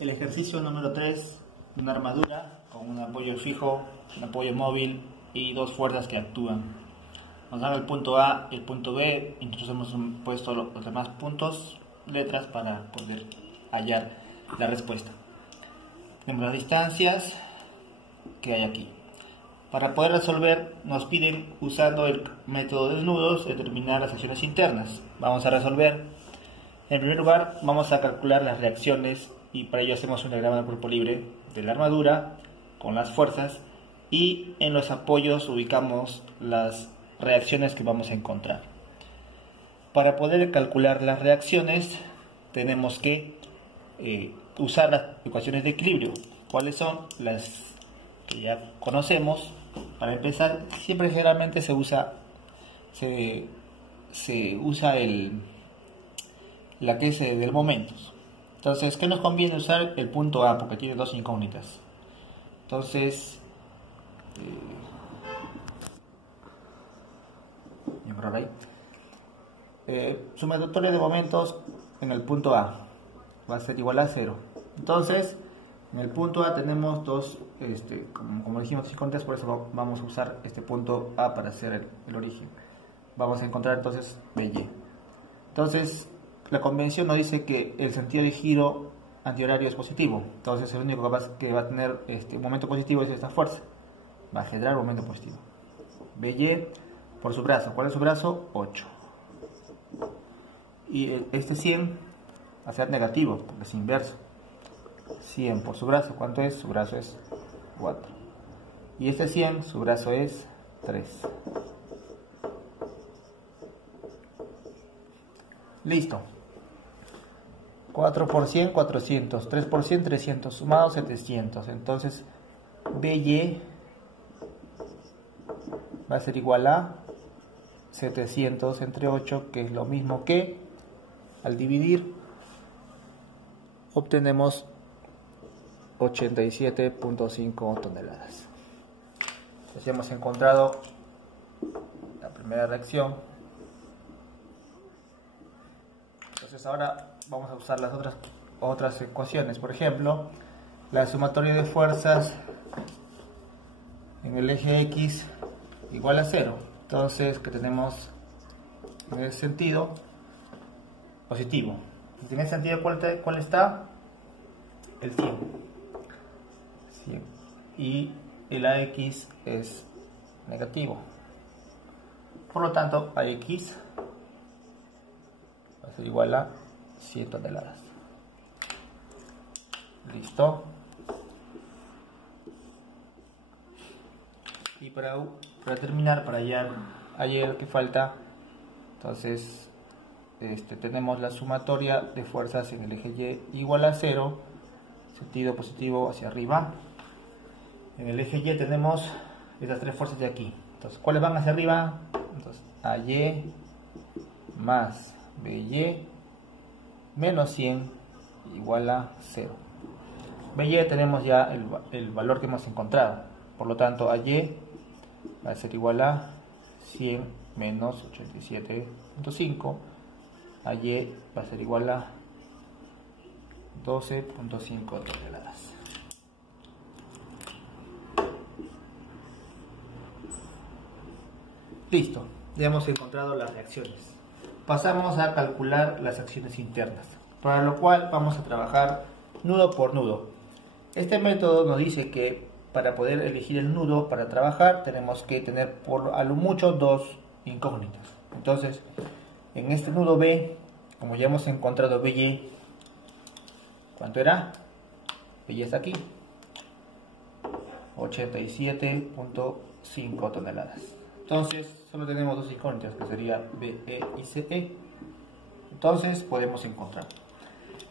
El ejercicio número 3 de una armadura con un apoyo fijo, un apoyo móvil y dos fuerzas que actúan. Nos dan el punto A y el punto B, entonces hemos puesto los demás puntos, letras para poder hallar la respuesta. Tenemos las distancias que hay aquí. Para poder resolver nos piden, usando el método de nudos, determinar las acciones internas. Vamos a resolver. En primer lugar vamos a calcular las reacciones y para ello hacemos un diagrama de cuerpo libre de la armadura con las fuerzas y en los apoyos ubicamos las reacciones que vamos a encontrar. Para poder calcular las reacciones tenemos que usar las ecuaciones de equilibrio. ¿Cuáles son? Las que ya conocemos. Para empezar, siempre generalmente se usa la que es del momentos. Entonces, ¿qué nos conviene usar? El punto A, porque tiene dos incógnitas. Entonces, sumatoria de momentos en el punto A va a ser igual a 0. Entonces, en el punto A tenemos dos, como dijimos, dos incógnitas, por eso vamos a usar este punto A para hacer el origen. Vamos a encontrar entonces BY. Entonces, la convención nos dice que el sentido de giro antihorario es positivo. Entonces, el único que va a tener un momento positivo es esta fuerza. Va a generar un momento positivo. BY por su brazo. ¿Cuál es su brazo? 8. Y este 100 va a ser negativo, porque es inverso. 100 por su brazo. ¿Cuánto es? Su brazo es 4. Y este 100, su brazo es 3. Listo. 4 por 100, 400. 3 por 100, 300. Sumado 700. Entonces, BY va a ser igual a 700 entre 8, que es lo mismo que, al dividir, obtenemos 87.5 toneladas. Entonces ya hemos encontrado la primera reacción. Entonces ahora vamos a usar las otras ecuaciones. Por ejemplo, la sumatoria de fuerzas en el eje X igual a 0. Entonces, que tenemos en el sentido positivo. En ese sentido, ¿cuál está? El 100. Y el AX es negativo. Por lo tanto, AX va a ser igual a 100 toneladas. Listo. Y para terminar, para hallar lo que falta, entonces tenemos la sumatoria de fuerzas en el eje Y igual a 0, sentido positivo hacia arriba. En el eje Y tenemos estas tres fuerzas de aquí. Entonces, ¿cuáles van hacia arriba? Entonces, AY más BY menos 100 igual a 0. BY tenemos ya el valor que hemos encontrado. Por lo tanto, AY va a ser igual a 100 menos 87.5. AY va a ser igual a 12.5 toneladas. Listo, ya hemos encontrado las reacciones. Pasamos a calcular las acciones internas, para lo cual vamos a trabajar nudo por nudo. Este método nos dice que para poder elegir el nudo para trabajar tenemos que tener por a lo mucho dos incógnitas. Entonces, en este nudo B, como ya hemos encontrado BY, ¿cuánto era? BY está aquí, 87.5 toneladas. Entonces, solo tenemos dos incógnitas, que sería BE y CE. Entonces, podemos encontrar.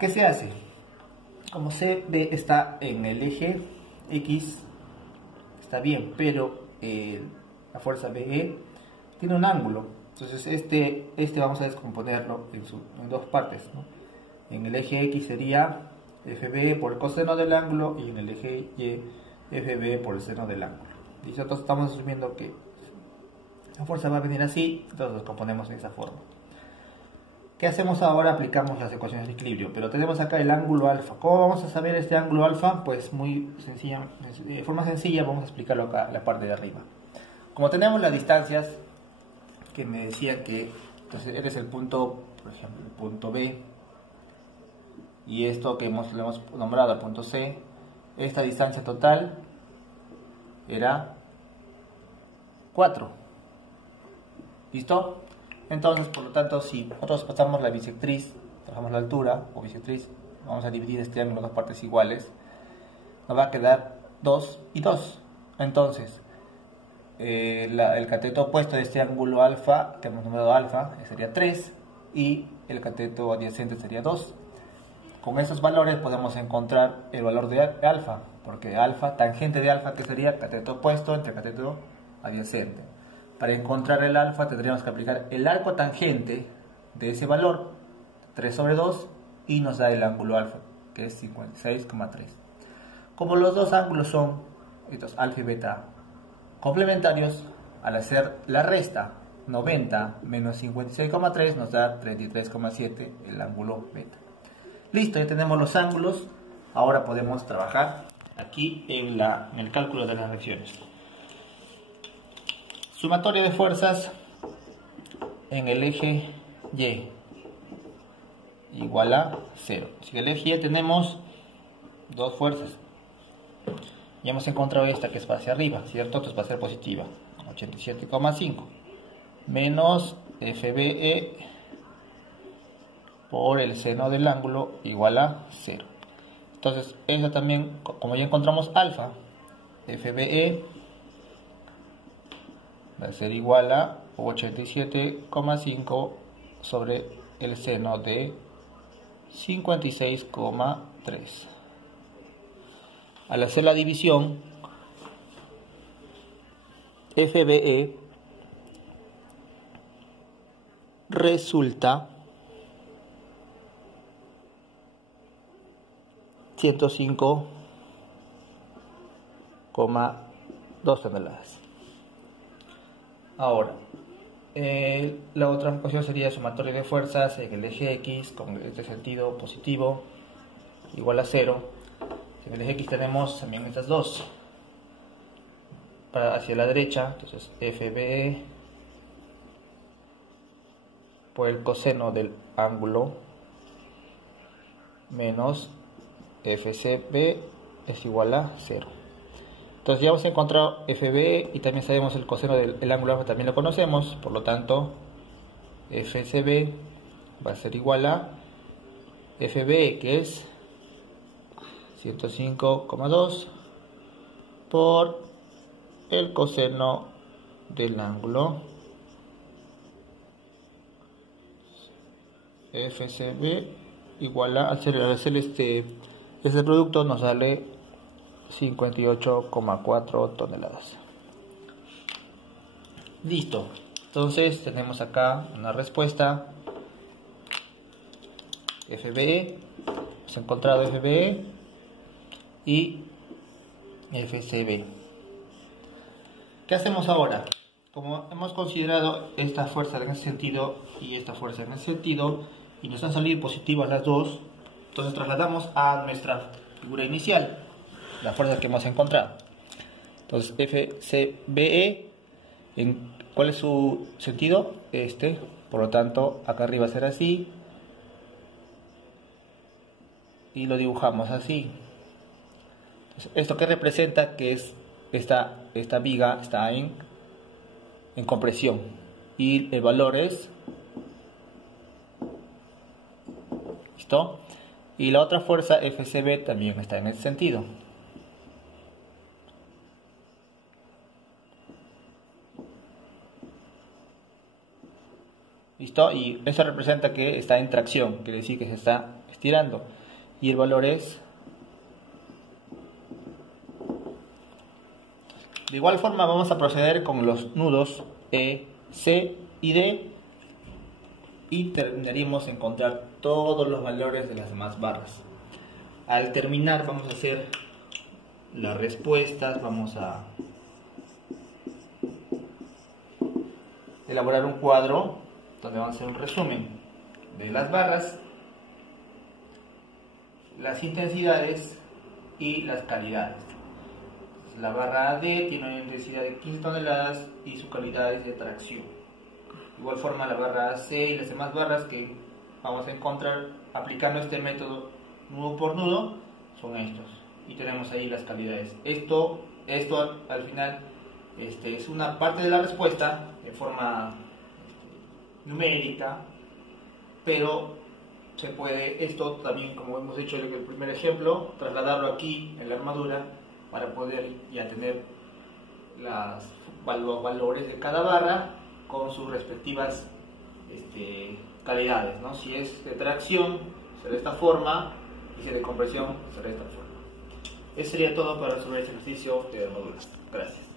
¿Qué se hace? Como CB está en el eje X, está bien, pero la fuerza BE tiene un ángulo. Entonces, este vamos a descomponerlo en dos partes, ¿no? En el eje X sería FB por el coseno del ángulo y en el eje Y FB por el seno del ángulo. Y nosotros estamos asumiendo que la fuerza va a venir así, entonces lo componemos en esa forma. ¿Qué hacemos ahora? Aplicamos las ecuaciones de equilibrio, pero tenemos acá el ángulo alfa. ¿Cómo vamos a saber este ángulo alfa? Pues muy sencilla, de forma sencilla vamos a explicarlo acá en la parte de arriba. Como tenemos las distancias que me decía que, entonces eres el punto, por ejemplo, el punto B, y esto que lo hemos nombrado el punto C, esta distancia total era 4. ¿Listo? Entonces, por lo tanto, si nosotros pasamos la bisectriz, trabajamos la altura o bisectriz, vamos a dividir este ángulo en dos partes iguales, nos va a quedar 2 y 2. Entonces, el cateto opuesto de este ángulo alfa, que hemos nombrado alfa, sería 3, y el cateto adyacente sería 2. Con esos valores podemos encontrar el valor de alfa, porque alfa, tangente de alfa, que sería cateto opuesto entre cateto adyacente. Para encontrar el alfa tendríamos que aplicar el arco tangente de ese valor, 3 sobre 2, y nos da el ángulo alfa, que es 56,3. Como los dos ángulos son estos alfa y beta complementarios, al hacer la resta, 90 menos 56,3 nos da 33,7 el ángulo beta. Listo, ya tenemos los ángulos. Ahora podemos trabajar aquí en el cálculo de las reacciones. Sumatoria de fuerzas en el eje Y igual a 0. Si en el eje Y tenemos dos fuerzas, ya hemos encontrado esta que es hacia arriba, ¿cierto? Entonces va a ser positiva, 87,5 menos FBE por el seno del ángulo igual a 0. Entonces, esa también, como ya encontramos alfa, FBE va a ser igual a 87,5 sobre el seno de 56,3. Al hacer la división, FBE resulta 105,2 toneladas. Ahora, la otra ecuación sería sumatoria de fuerzas en el eje X con este sentido positivo igual a 0. En el eje X tenemos también estas dos hacia la derecha, entonces FBE por el coseno del ángulo menos FCB es igual a 0. Entonces ya hemos encontrado FBE y también sabemos el coseno del ángulo alfa, también lo conocemos, por lo tanto FCB va a ser igual a FBE, que es 105,2 por el coseno del ángulo FCB igual a, al hacer este producto nos sale 58,4 toneladas. Listo. Entonces tenemos acá una respuesta. FBE, hemos encontrado FBE y FCB. ¿Qué hacemos ahora? Como hemos considerado esta fuerza en ese sentido y esta fuerza en ese sentido, y nos han salido positivas las dos, entonces trasladamos a nuestra figura inicial la fuerza que hemos encontrado. Entonces FCBE, ¿cuál es su sentido? Por lo tanto acá arriba será así y lo dibujamos así. Entonces, ¿esto qué representa? Que es esta viga está en compresión y el valor es, ¿listo? Y la otra fuerza FCB también está en ese sentido. ¿Listo? Y eso representa que está en tracción, quiere decir que se está estirando. Y el valor es... De igual forma vamos a proceder con los nudos E, C y D y terminaríamos encontrar todos los valores de las demás barras. Al terminar vamos a hacer las respuestas, vamos a elaborar un cuadro donde vamos a hacer un resumen de las barras, las intensidades y las calidades. La barra D tiene una intensidad de 15 toneladas y su calidad es de tracción. De igual forma la barra C y las demás barras que vamos a encontrar aplicando este método nudo por nudo son estos. Y tenemos ahí las calidades. Esto al final es una parte de la respuesta en forma numérica, pero se puede esto también, como hemos hecho en el primer ejemplo, trasladarlo aquí en la armadura para poder ya tener los valores de cada barra con sus respectivas calidades, ¿no? Si es de tracción será de esta forma y si es de compresión será de esta forma. Eso sería todo para resolver este ejercicio de armaduras. Gracias.